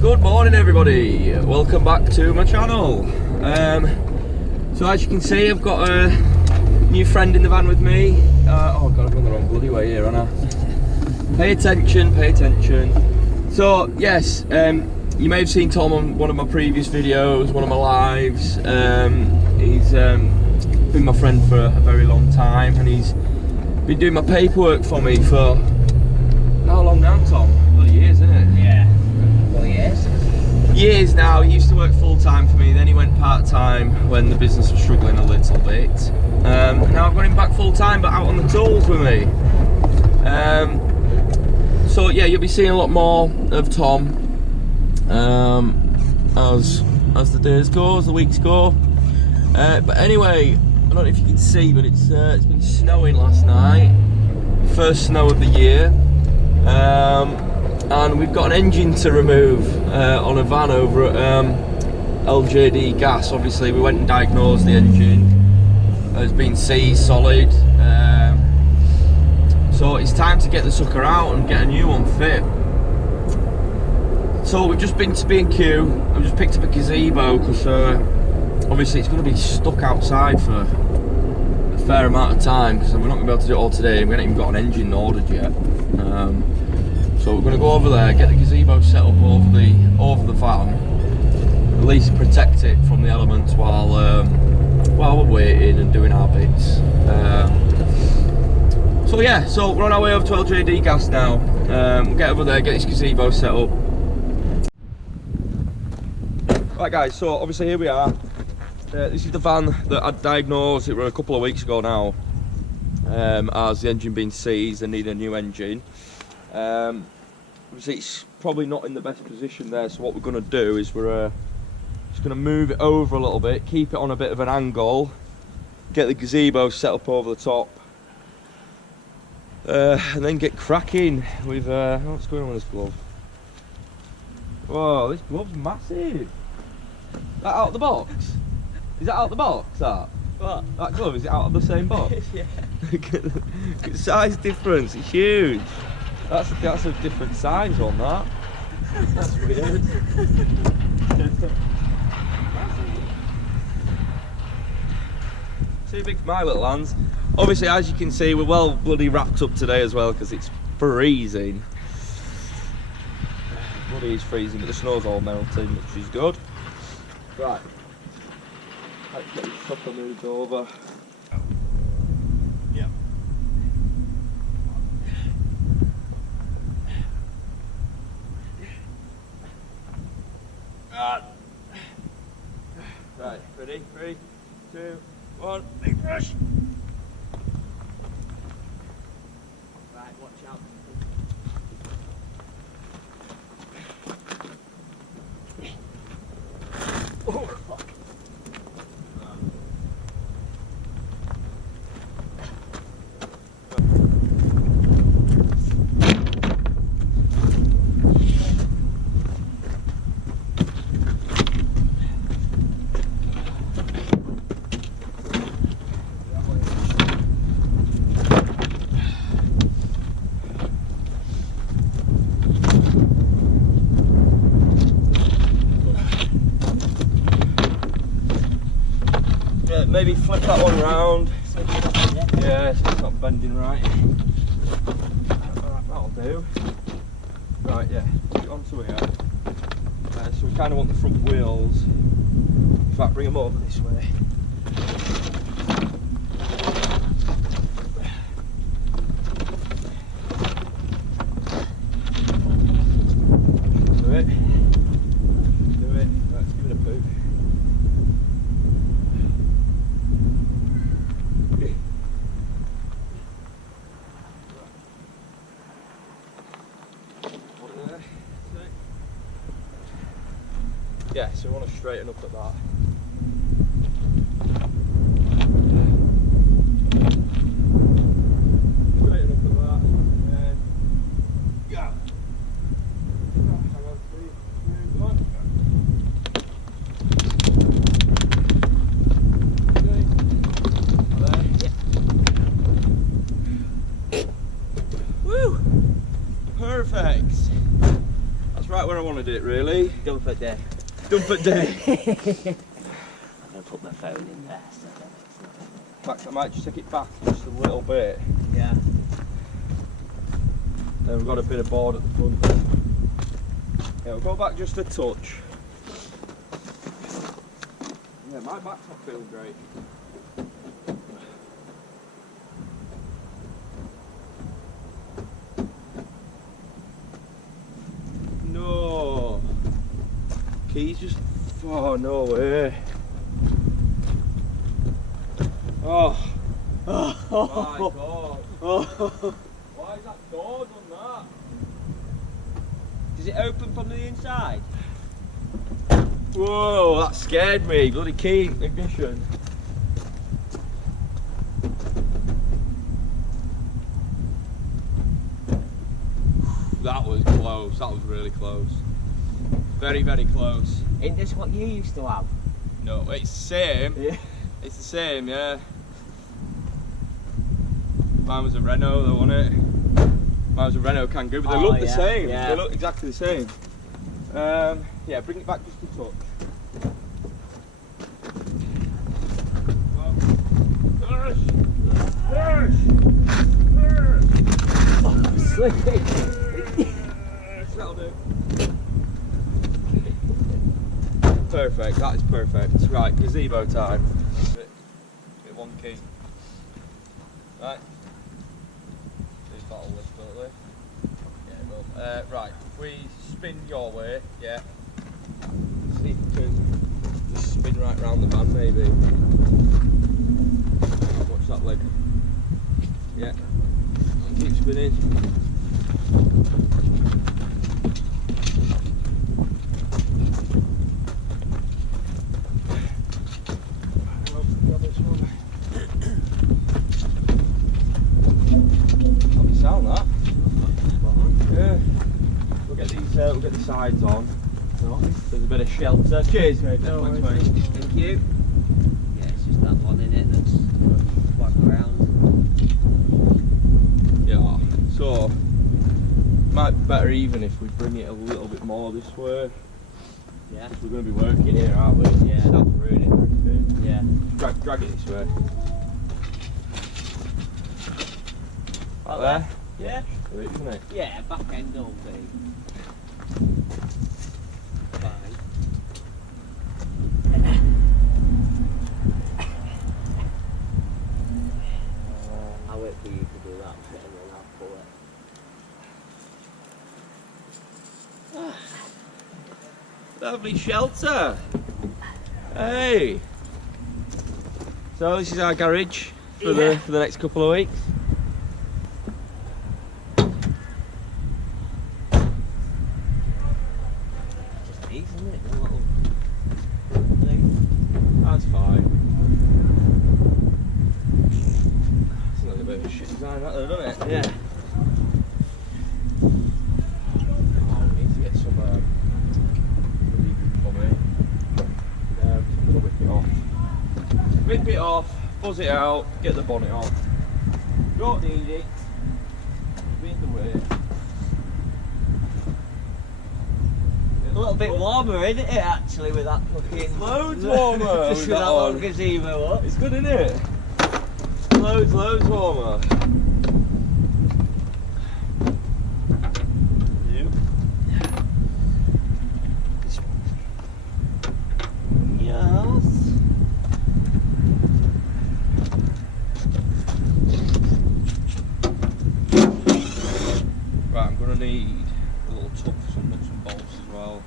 Good morning everybody, welcome back to my channel. So as you can see, I've got a new friend in the van with me. Oh god, I've gone the wrong bloody way here, haven't I? Pay attention, pay attention. So yes, you may have seen Tom on one of my previous videos, one of my lives. He's been my friend for a very long time, and he's been doing my paperwork for me for how long now, Tom? Bloody years, isn't it? Yeah. Well, years. Years now. He used to work full time for me, then he went part time when the business was struggling a little bit. Now I've got him back full time, but out on the tools with me. So yeah, you'll be seeing a lot more of Tom as the days go, as the weeks go. But anyway, I don't know if you can see, but it's been snowing last night. First snow of the year. And we've got an engine to remove on a van over at LJD Gas. Obviously we went and diagnosed the engine. It's been seized solid. So it's time to get the sucker out and get a new one fit. So we've just been to B&Q. I've just picked up a gazebo because obviously it's going to be stuck outside for a fair amount of time, because we're not going to be able to do it all today. We haven't even got an engine ordered yet. So we're going to go over there, get the gazebo set up over the van, at least protect it from the elements while we're waiting and doing our bits. So yeah, so we're on our way over to LJD Gas now. We'll get over there, get this gazebo set up. Right guys, so obviously here we are. This is the van that I diagnosed. It was a couple of weeks ago now, as the engine being seized and needed a new engine. Obviously it's probably not in the best position there, so what we're going to do is we're just going to move it over a little bit, keep it on a bit of an angle, get the gazebo set up over the top, and then get cracking with what's going on with this glove? Whoa, this glove's massive. That out of the box? Is that out of the box, that? What? That glove, is it out of the same box? Yeah. Size difference, it's huge. That's a different size on that. That's weird. Too big for my little hands. Obviously, as you can see, we're well bloody wrapped up today as well, because it's freezing. Bloody is freezing, but the snow's all melting, which is good. Right. Let's get this sucker moved over. Yeah. Right, ready? 3, 2, 1, big push! Right, watch out. Oh, fuck. Maybe flip that one round. Yeah, so it's not bending right. Alright, that'll do. Right, yeah, put it onto here. So we kind of want the front wheels. In fact, bring them over this way. Do it. Do it. Let's give it a poke. Yeah, so we want to straighten up at that. Straighten up at that, and yeah. Hang on, 3, 2, 1. Okay. There. Yeah. Woo! Perfect. That's right where I want to at it really. Done for day. Done for day. I'm going to put my phone in there. So that it's not... In fact, I might just take it back just a little bit. Yeah. Then we've got a bit of board at the front there. Yeah, we'll go back just a touch. Yeah, my back's not feeling great. No. Keys just... Oh, no way. Oh. My God. Why is that door done that? Does it open from the inside? Whoa, that scared me. Bloody key ignition. That was close. That was really close. Very, very close. Isn't this what you used to have? No, it's the same. Yeah. It's the same, yeah. Mine was a Renault though, wasn't it? Mine was a Renault Kangoo, but they look the same. Yeah. They look exactly the same. Yeah, bring it back just a touch. That'll do. Perfect, that is perfect. Right, gazebo time. Bit one key. Right. These bottle lift, don't they? Yeah, well. Right, if we spin your way, yeah. See if we can just spin right round the van, maybe. Watch that leg. Yeah. Keep spinning. Grab this one. Lovely sound that. Yeah. We'll get these. We'll get the sides on. There's a bit of shelter. Cheers, mate. No Thanks, worries. mate. Thank you. Yeah, it's just that one in it that's swag around. Yeah. So might be better even if we bring it a little bit more this way. Yeah. We're going to be working here, aren't we? Yeah. Stop ruining everything. Yeah. Drag it this way. Right there? Yeah. Do it, isn't it? Yeah, back end all day. Fine. I'll wait for you to do that bit and then I'll pull it. Lovely shelter. Hey. So this is our garage for the next couple of weeks. Just these, isn't it? A little thing. That's fine. It's a little bit of a shit design that though, doesn't it? Yeah. Oh, we need to get some for me. We'll whip it off. Whip it off, buzz it out, get the bonnet off. Don't need it. Be in the way. A little bit warmer, isn't it, actually, with that fucking... Loads warmer Just with with that that little on. gazebo up. It's good, isn't it? Loads warmer. Yep. This one. Yes. Right, I'm going to need a little tub for some nuts and bolts as well.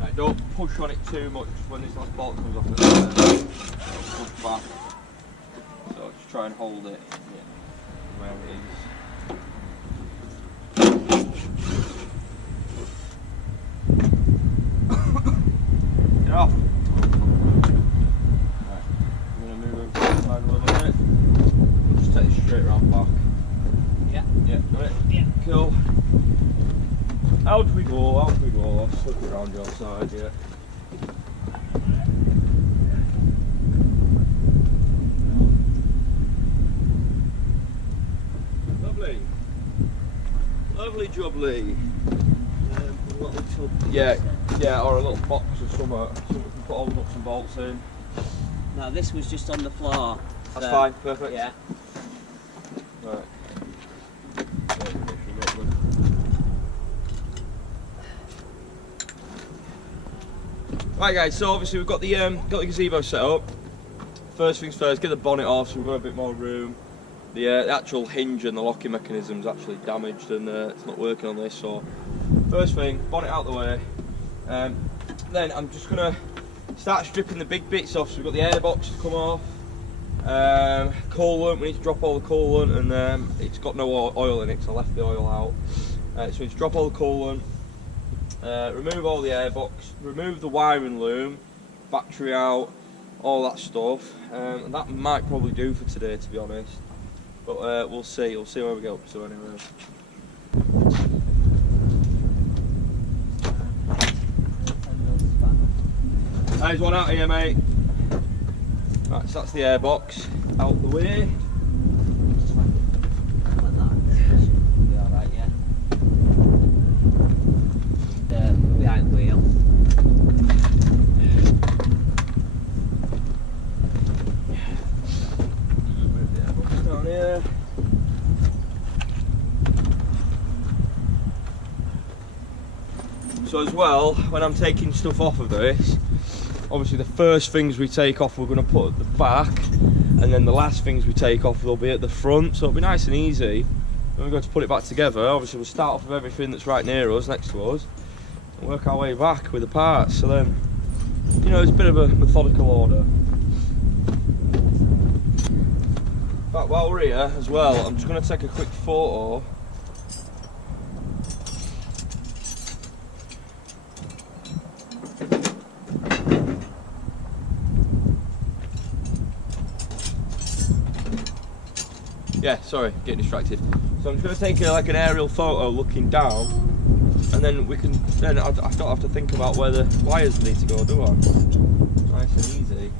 Right, don't push on it too much when this last bolt comes off. It'll push back. So just try and hold it where it is. Get off! Right, I'm going to move over to the side a little bit. We'll just take it straight round back. Yeah. Yeah, got it? Yeah. Cool. Out we go, out we go. I'll slip it around your side, yeah. Lovely. Lovely jubbly. A little tub. Yeah, yeah, or a little box or something we can put all the nuts and bolts in. Now this was just on the floor. That's fine, perfect. Yeah. Right. Right guys, so obviously we've got the gazebo set up. First things first, get the bonnet off so we've got a bit more room. The actual hinge and the locking mechanism's actually damaged and it's not working on this, so first thing, bonnet out the way. Then I'm just going to start stripping the big bits off. So we've got the air box to come off, coolant, we need to drop all the coolant, and it's got no oil in it because I left the oil out. So we need to drop all the coolant, remove all the air box, remove the wiring loom, battery out, all that stuff, and that might probably do for today, to be honest. But we'll see where we get up to anyway. There's one out here, mate. Right, so that's the air box out the way. Be alright, yeah. Behind the wheel. Move the air box down here. So as well, when I'm taking stuff off of this, obviously the first things we take off we're going to put at the back, and then the last things we take off will be at the front, so it'll be nice and easy when we go to put it back together. Obviously we'll start off with everything that's right near us, next to us, and work our way back with the parts, so then, you know, it's a bit of a methodical order. In fact, while we're here as well, I'm just going to take a quick photo. Yeah, sorry, getting distracted. So I'm just going to take like an aerial photo looking down, and then I don't have to think about where the wires need to go, do I? Nice and easy.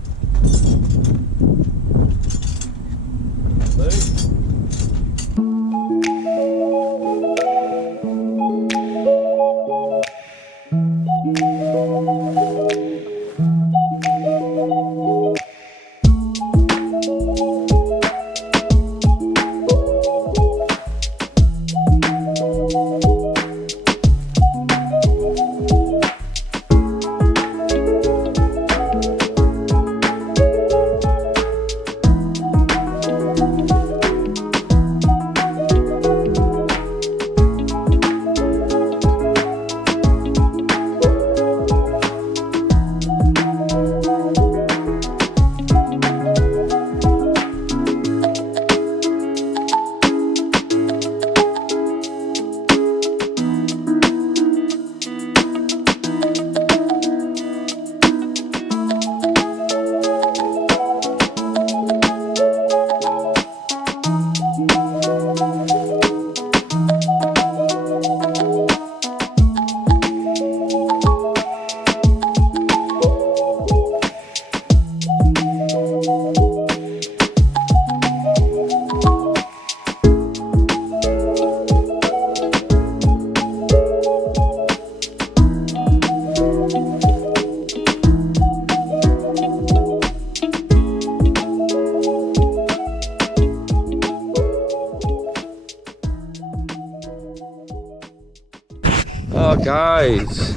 Oh guys,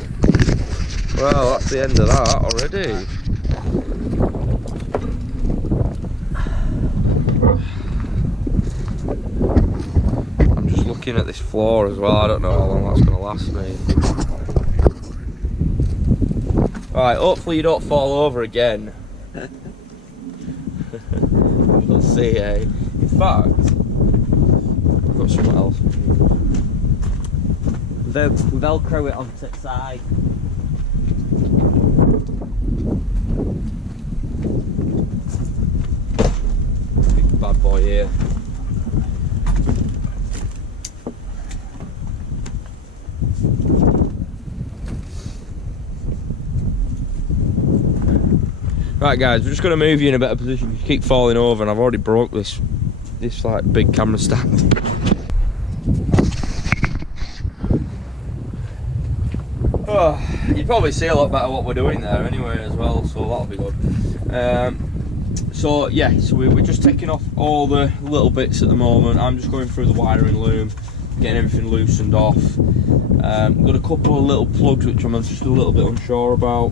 well that's the end of that already. I'm just looking at this floor as well, I don't know how long that's going to last me. Right, hopefully you don't fall over again. We'll see, eh? In fact, I've got something else. Velcro it onto the side. Big bad boy here. Right guys, we're just going to move you in a better position. You keep falling over and I've already broke this like big camera stand. probably see a lot better what we're doing there anyway as well, so that'll be good. So yeah, so we're just taking off all the little bits at the moment. I'm just going through the wiring loom, getting everything loosened off. Got a couple of little plugs which I'm just a little bit unsure about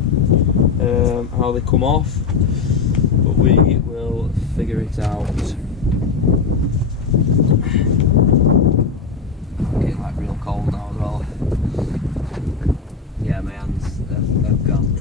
how they come off, but we will figure it out. Getting like real cold now as well. Yeah, my hands have gone.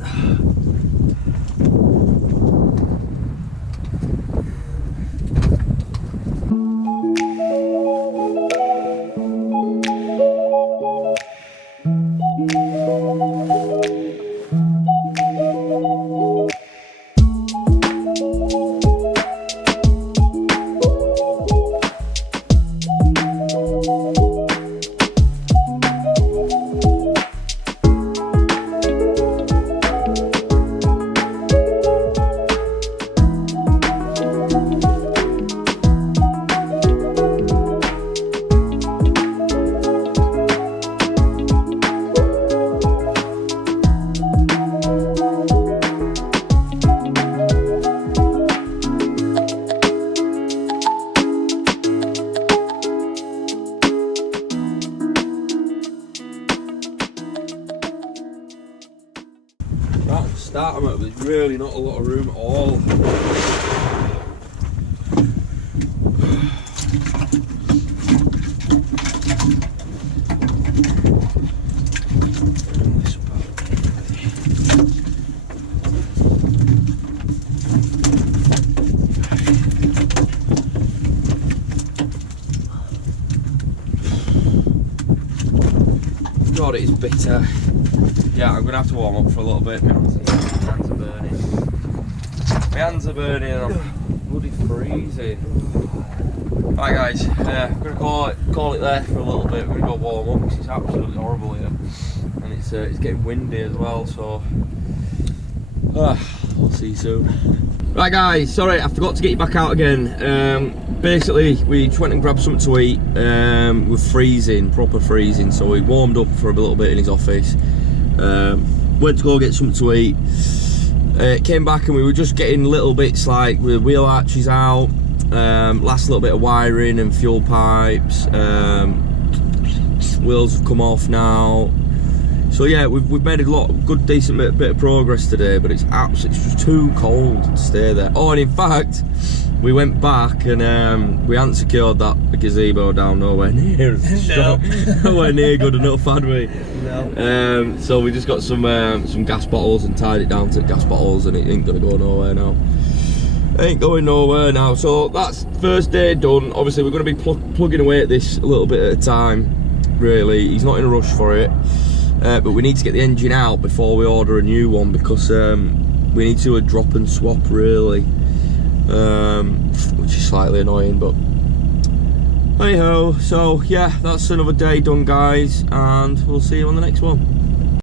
Right, start them up, there's really not a lot of room at all. God, it is bitter. Yeah, I'm going to have to warm up for a little bit. My hands are burning. My hands are burning and I'm bloody freezing. Right guys, I'm going to call it there for a little bit. We're going to go warm up because it's absolutely horrible here. And it's getting windy as well, so we'll see you soon. Right guys, sorry, I forgot to get you back out again. Basically, we just went and grabbed something to eat. We're freezing, proper freezing, so we warmed up for a little bit in his office. Went to go get something to eat. Came back and we were just getting little bits like with wheel arches out, last little bit of wiring and fuel pipes. Wheels have come off now. So yeah, we've made a good decent bit of progress today, but it's just too cold to stay there. Oh, and in fact, we went back and we hadn't secured that gazebo down nowhere near. Nowhere near good enough, had we? No. So we just got some gas bottles and tied it down to gas bottles, and it ain't gonna go nowhere now. Ain't going nowhere now. So that's first day done. Obviously, we're gonna be plugging away at this a little bit at a time. Really, he's not in a rush for it. But we need to get the engine out before we order a new one, because we need to do a drop and swap really, which is slightly annoying, but hey ho. So yeah, that's another day done guys, and we'll see you on the next one.